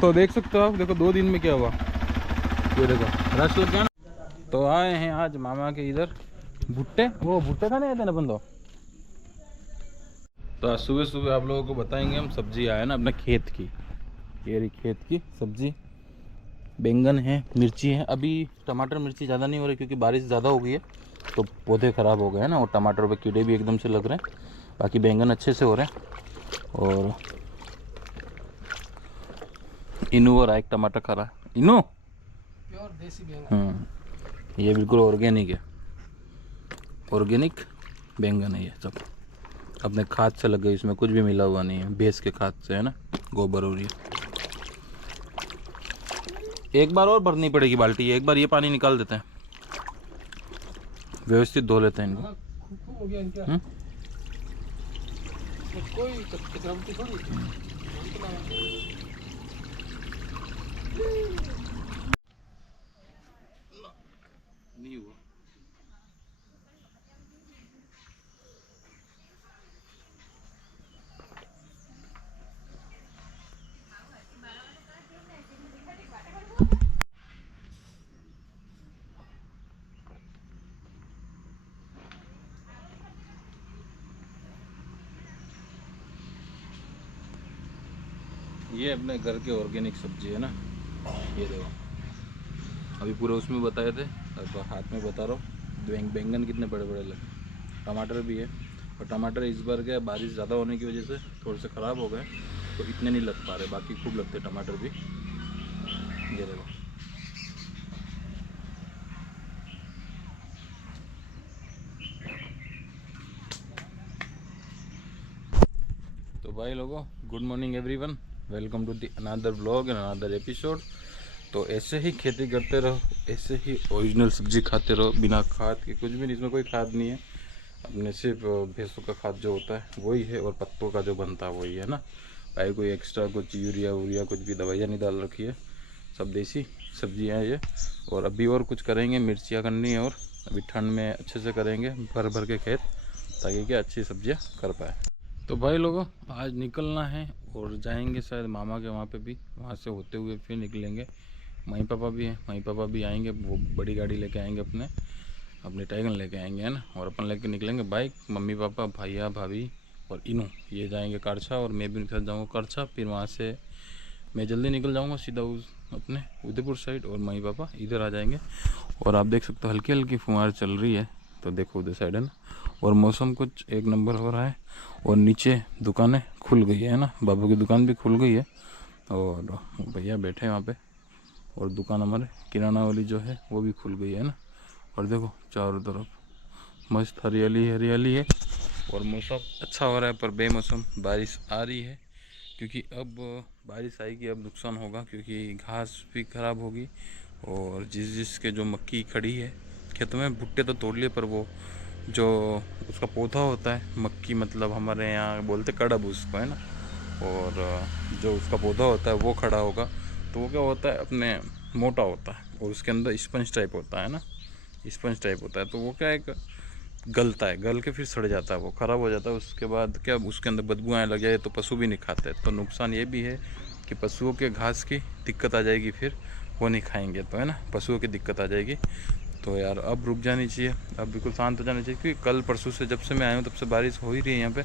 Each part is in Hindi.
तो देख सकते हो आप, देखो 2 दिन में क्या हुआ, ये देखो रश लग गया ना। तो आए हैं आज मामा के इधर भुट्टे, वो भुट्टे खाने आए थे ना बंदो। तो आज सुबह सुबह आप लोगों को बताएंगे हम, सब्जी आया ना अपने खेत की, ये रही खेत की सब्जी, बैंगन है, मिर्ची है। अभी टमाटर मिर्ची ज़्यादा नहीं हो रही क्योंकि बारिश ज़्यादा हो गई है तो पौधे ख़राब हो गए हैं ना, और टमाटर पे कीड़े भी एकदम से लग रहे हैं। बाकी बैंगन अच्छे से हो रहे हैं। और इनू और एक टमाटर खा रहा है, इनू प्योर देसी बैंगन। ये बिल्कुल ऑर्गेनिक है, ऑर्गेनिक बैंगन है ये सब, अपने खाद से लगे, इसमें कुछ भी मिला हुआ नहीं है, भैंस के खाद से है ना, गोबर हो रही है। एक बार और भरनी पड़ेगी बाल्टी, एक बार ये पानी निकाल देते हैं, व्यवस्थित धो लेते हैं इनको। हो गया इनका कोई कचरावती थोड़ी नहीं हुआ। ये अपने घर के ऑर्गेनिक सब्जी है ना, ये देखो अभी पूरे उसमें बताए थे, अब हाथ में बता रहा हूँ। बैंगन कितने बड़े बड़े लगे, टमाटर भी है, और टमाटर इस बार क्या बारिश ज़्यादा होने की वजह से थोड़े से ख़राब हो गए तो इतने नहीं लग पा रहे, बाकी खूब लगते टमाटर भी। ये देखो तो भाई लोगों, good morning everyone, welcome to the another blog and another episode. तो ऐसे ही खेती करते रहो, ऐसे ही ओरिजिनल सब्जी खाते रहो, बिना खाद के, कुछ भी नहीं, इसमें कोई खाद नहीं है, अपने सिर्फ भैंसों का खाद जो होता है वही है, और पत्तों का जो बनता है वही है ना भाई, कोई एक्स्ट्रा कुछ यूरिया वूरिया कुछ भी दवाइयाँ नहीं डाल रखी है, सब देसी सब्जियाँ हैं ये। और अभी और कुछ करेंगे, मिर्चियाँ करनी है, और अभी ठंड में अच्छे से करेंगे भर भर के खेत, ताकि क्या अच्छी सब्जियाँ कर पाए। तो भाई लोगों, आज निकलना है और जाएंगे शायद मामा के वहाँ पे भी, वहाँ से होते हुए फिर निकलेंगे। मई पापा भी हैं, मई पापा भी आएंगे, वो बड़ी गाड़ी लेके आएंगे, अपने टाइगन लेके आएंगे है ना, और अपन लेके निकलेंगे बाइक, मम्मी पापा भैया भाभी और इनू, ये जाएंगे कारछा, और मैं भी निकल जाऊँगा कारछा। फिर वहाँ से मैं जल्दी निकल जाऊँगा सीधा अपने उदयपुर साइड, और मम्मी पापा इधर आ जाएंगे। और आप देख सकते हो हल्की हल्की फुहार चल रही है, तो देखो उधर साइड है ना, और मौसम कुछ एक नंबर हो रहा है। और नीचे दुकानें खुल गई है ना, बाबू की दुकान भी खुल गई है, और भैया बैठे हैं वहाँ पे, और दुकान हमारे किराना वाली जो है वो भी खुल गई है ना। और देखो चारों तरफ मस्त हरियाली हरियाली है, और मौसम अच्छा हो रहा है, पर बेमौसम बारिश आ रही है, क्योंकि अब बारिश आएगी अब नुकसान होगा, क्योंकि घास भी ख़राब होगी। और जिसके जो मक्की खड़ी है खेतों में, भुट्टे तो तोड़ लिए, पर वो जो उसका पौधा होता है, मक्की मतलब हमारे यहाँ बोलते कड़ब उसको है ना, और जो उसका पौधा होता है वो खड़ा होगा, तो वो क्या होता है अपने मोटा होता है, और उसके अंदर स्पंज टाइप होता है ना, स्पंज टाइप होता है, तो वो क्या एक गलता है, गल के फिर सड़ जाता है, वो ख़राब हो जाता है। उसके बाद क्या उसके अंदर बदबू आने लग जाए तो पशु भी नहीं खाते, तो नुकसान ये भी है कि पशुओं के घास की दिक्कत आ जाएगी, फिर वो नहीं खाएंगे, तो है ना, पशुओं की दिक्कत आ जाएगी। तो यार अब रुक जानी चाहिए, अब बिल्कुल शांत हो जानी चाहिए, क्योंकि कल परसों से जब से मैं आया हूँ तब से बारिश हो ही रही है यहाँ पे।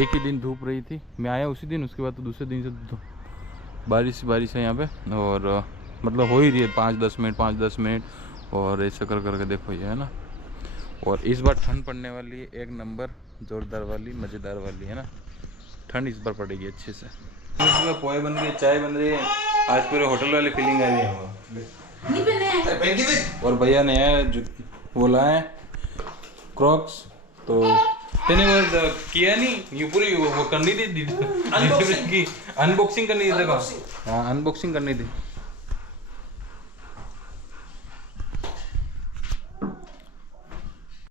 एक ही दिन धूप रही थी, मैं आया उसी दिन, उसके बाद तो दूसरे दिन से बारिश है यहाँ पे, और मतलब हो ही रही है 5-10 मिनट 5-10 मिनट, और ऐसा कर करके देखो ये है ना। और इस बार ठंड पड़ने वाली है, एक नंबर ज़ोरदार वाली, मज़ेदार वाली है ना, ठंड इस बार पड़ेगी अच्छे से। इसमें पोहे बन रही है, चाय बन रही है, आज पूरे होटल वाली फीलिंग आ रही है। और भैया ने वो लाए क्रॉक्स, तो तेने वो किया नहीं, ये पूरी वो करनी थी अनबॉक्सिंग करनी थी, देखो हाँ अनबॉक्सिंग करनी थी।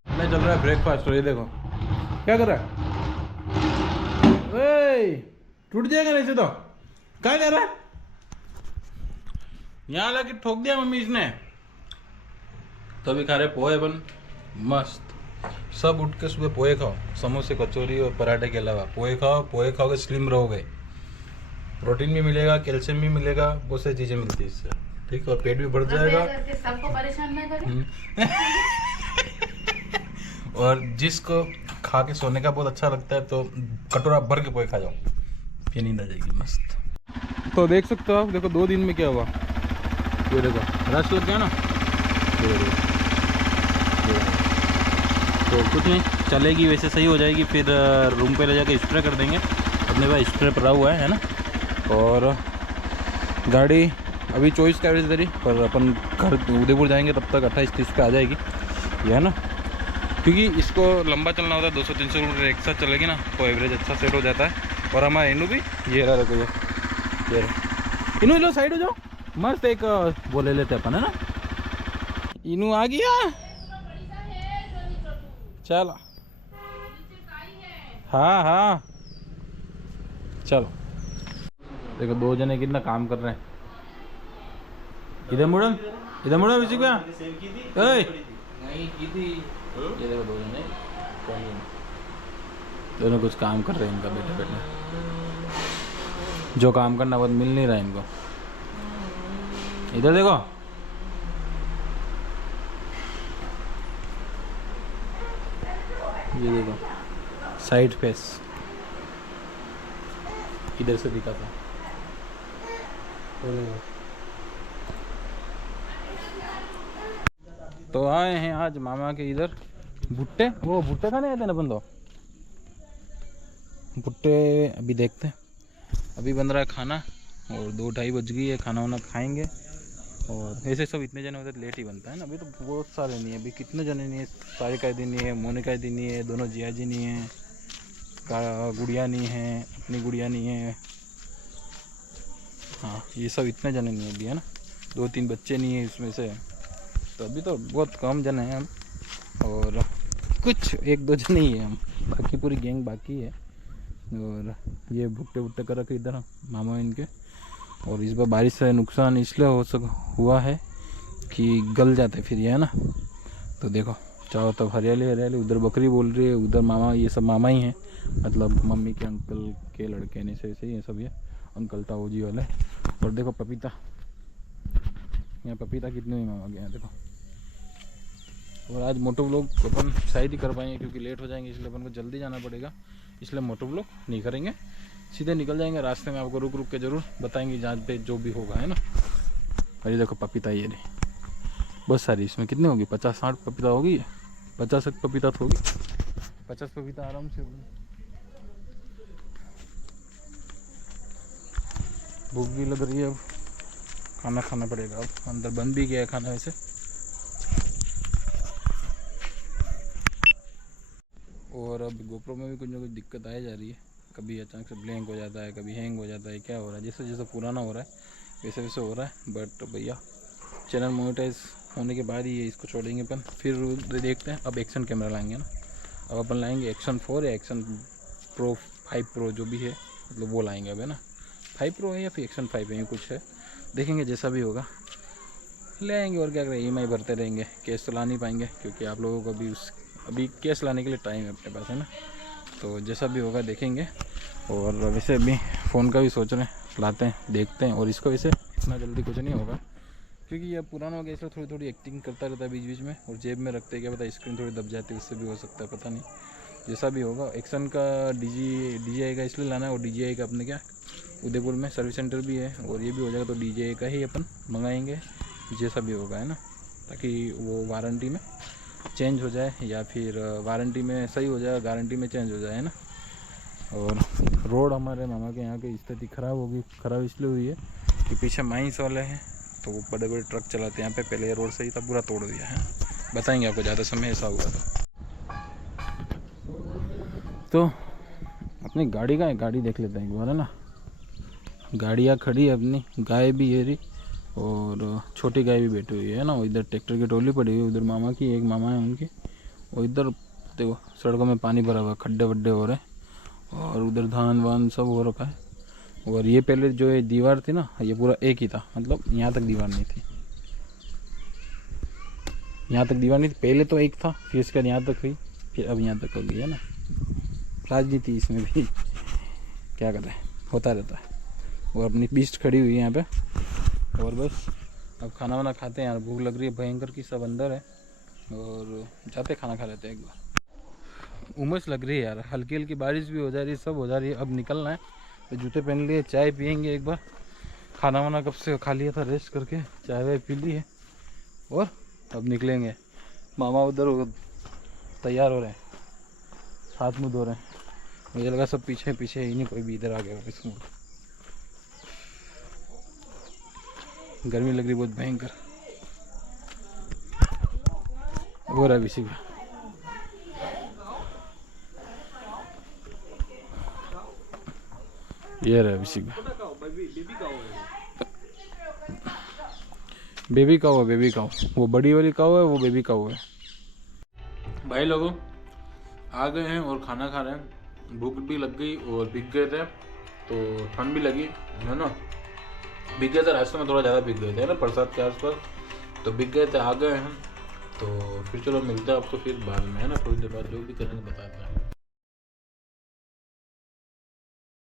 मैं चल रहा है ब्रेकफास्ट, और ये देखो क्या कर रहा है, टूट जाएगा नहीं से, तो क्या कर रहा है, यहाँ लाके ठोक दिया मम्मी इसने। तो अभी खा रहे पोहे बन मस्त, सब उठ के सुबह पोहे खाओ, समोसे कचौरी और पराठे के अलावा पोहे खाओ, पोहे खाओगे स्लिम रहोगे। प्रोटीन भी मिलेगा, कैल्शियम भी मिलेगा, बहुत सारी चीज़ें मिलती है इससे, ठीक है। और पेट भी भर जाएगा। सबको परेशान ना करें। और जिसको खा के सोने का बहुत अच्छा लगता है तो कटोरा भर के पोहे खा जाओ, फिर नींद आ जाएगी मस्त। तो देख सकते हो आप, देखो 2 दिन में क्या हुआ, ये देखो रश लग गया ना, ये देखो। तो कुछ नहीं, चलेगी वैसे सही हो जाएगी, फिर रूम पे ले जाके स्प्रे कर देंगे। अपने पास स्प्रे पड़ा हुआ है ना। और गाड़ी अभी 24 का एवरेज दे रही, पर अपन घर उदयपुर जाएंगे तब तक 28-30 पे आ जाएगी, ये है ना। क्योंकि इसको लंबा चलना होता है, 200-300 किलोमीटर एक साथ चलेगी ना तो एवरेज अच्छा सेट हो जाता है। और हमारा इनू भी ये रहा, देखो ये इनू लो साइड हो जाओ, मस्त एक वो ले लेते अपन, है ना। इनू आ गया, चलो हाँ हाँ चलो। देखो 2 जने कितना काम कर रहे हैं। इधर मुड़न विषय क्या नहीं की थी। ये देखो 2 जने दोनों कुछ काम कर रहे हैं, इनका बैठे बैठे जो काम करना बहुत मिल नहीं रहा है इनको। इधर देखो, ये देखो साइड फेस इधर से दिखा था। तो आए हैं आज मामा के इधर भुट्टे, वो भुट्टे खाने आते हैं ना बंदो, भुट्टे अभी देखते हैं। अभी बन रहा है खाना और 2-2:30 बज गई है, खाना वाना खाएंगे। और ऐसे सब इतने जने होते लेट ही बनता है ना। अभी तो बहुत सारे नहीं है, अभी कितने जने नहीं है, सारिका दी नहीं है, मोनिका दी नहीं है, दोनों जिया जी नहीं है, गुड़िया नहीं है, अपनी गुड़िया नहीं है, हाँ ये सब इतने जने नहीं है अभी, है ना। 2-3 बच्चे नहीं है इसमें से, तो अभी तो बहुत कम जने हैं हम। और कुछ 1-2 जने ही है हम, बाकी पूरी गैंग बाकी है। और ये भुट्टे कर रखे इधर मामा इनके। और इस बार बारिश से नुकसान इसलिए हुआ है कि गल जाते फिर, ये है ना। तो देखो चारों तरफ हरियाली हरियाली, उधर बकरी बोल रही है, उधर मामा, ये सब मामा ही हैं, मतलब मम्मी के अंकल के लड़के नहीं से ही है सब, ये अंकल ताऊ जी वाले। और देखो पपीता, यहाँ पपीता कितने ही मामा गया देखो। और आज मोटो व्लॉग अपन शायद ही कर पाएंगे क्योंकि लेट हो जाएंगे, इसलिए अपन को जल्दी जाना पड़ेगा, इसलिए मोटो व्लॉग नहीं करेंगे, सीधे निकल जाएंगे। रास्ते में आपको रुक रुक के ज़रूर बताएंगे जहाँ पे जो भी होगा, है ना। और ये देखो पपीता, ये रही बहुत सारी, इसमें कितने होगी 50-60 पपीता होगी, 50 पपीता तो होगी, 50 पपीता आराम से होगी। भूख भी लग रही है, अब खाना खाना पड़ेगा। अब अंदर बंद भी गया है खाना वैसे। और अब गोप्रो में भी कुछ ना कुछ दिक्कत आ जा रही है, कभी अचानक से ब्लैंक हो जाता है, कभी हैंग हो जाता है, क्या हो रहा है, जैसे जैसे पुराना हो रहा है वैसे वैसे हो रहा है। बट भैया चैनल मोनेटाइज होने के बाद ही ये इसको छोड़ेंगे अपन, फिर देखते हैं। अब एक्शन कैमरा लाएंगे ना, अब अपन लाएंगे एक्शन 4 या एक्शन प्रो 5 प्रो जो भी है, मतलब वो लाएंगे अब, है ना। 5 प्रो है या फिर एक्शन 5 है, ये कुछ है, देखेंगे जैसा भी होगा ले आएंगे। और क्या करें, EMI भरते रहेंगे, कैश तो ला नहीं पाएंगे क्योंकि आप लोगों को अभी कैश लाने के लिए टाइम है अपने पास, है ना। तो जैसा भी होगा देखेंगे। और वैसे अभी फ़ोन का भी सोच रहे हैं, लाते हैं देखते हैं। और इसको वैसे इतना जल्दी कुछ नहीं होगा क्योंकि ये पुराना हो गया, इसलिए थोड़ी थोड़ी एक्टिंग करता रहता है बीच बीच में, और जेब में रखते हैं, क्या पता स्क्रीन थोड़ी दब जाती है, उससे भी हो सकता है, पता नहीं। जैसा भी होगा, एक्शन का DJI का इसलिए लाना है, और DJI का अपने क्या उदयपुर में सर्विस सेंटर भी है, और ये भी हो जाएगा तो DJI का ही अपन मंगाएंगे, जैसा भी होगा, है ना। ताकि वो वारंटी में चेंज हो जाए या फिर वारंटी में सही हो जाए, गारंटी में चेंज हो जाए, है ना। और रोड हमारे मामा के यहाँ की स्थिति ख़राब होगी, ख़राब इसलिए हुई है कि पीछे माइंस वाले हैं, तो वो बड़े बड़े ट्रक चलाते हैं यहाँ पे। पहले ये रोड सही था, पूरा तोड़ दिया है, बताएंगे आपको ज़्यादा समय ऐसा हुआ तो अपनी गाड़ी का है, गाड़ी देख लेते हैं एक बार, है ना। गाड़ियाँ खड़ी है अपनी, गाय भी है रही और छोटी गाय भी बैठी हुई है ना। इधर ट्रैक्टर की टोली पड़ी हुई है, उधर मामा की एक मामा है उनकी, और इधर देखो सड़कों में पानी भरा हुआ, खड्डे वड्डे हो रहे हैं, और उधर धान वान सब हो रखा है। और ये पहले जो ये दीवार थी ना, ये पूरा एक ही था, मतलब यहाँ तक दीवार नहीं थी, यहाँ तक दीवार नहीं थी पहले, तो एक था, फिर इसके बाद यहाँ तक हुई, फिर अब यहाँ तक हो गई, है ना। राजनीति इसमें भी क्या कर रहे हैं, होता रहता है। और अपनी बीस्ट खड़ी हुई है यहाँ पे। और बस अब खाना वाना खाते हैं यार, भूख लग रही है भयंकर की, सब अंदर है और जाते खाना खा लेते हैं एक बार। उमस लग रही है यार, हल्की हल्की बारिश भी हो जा रही है, सब हो जा रही है। अब निकलना है तो जूते पहन लिए, चाय पियेंगे एक बार। खाना वाना कब से खा लिया था, रेस्ट करके चाय वाय पी ली है और अब निकलेंगे। मामा उधर तैयार हो रहे हैं, हाथ मुँह धो रहे हैं। मुझे लगा सब पीछे पीछे ही नहीं, कोई भी इधर आ गया वापस मुड़। गर्मी लग रही बहुत भयंकर। हो रहा है विशी का ये रहा विशी का बेबी काऊ है, बेबी काऊ। वो बड़ी वाली काऊ है, वो बेबी काऊ है। भाई लोगों आ गए हैं और खाना खा रहे हैं। भूख भी लग गई और भीग गए थे तो ठंड भी लगी है ना। भीग गए थे रास्ते में, थोड़ा ज़्यादा भीग गए थे ना प्रसाद के आसपास, तो भीग गए थे। आ गए हैं तो फिर चलो मिलते हैं आपको फिर बाद में है ना, थोड़ी देर बाद जो भी करेंगे बताते हैं।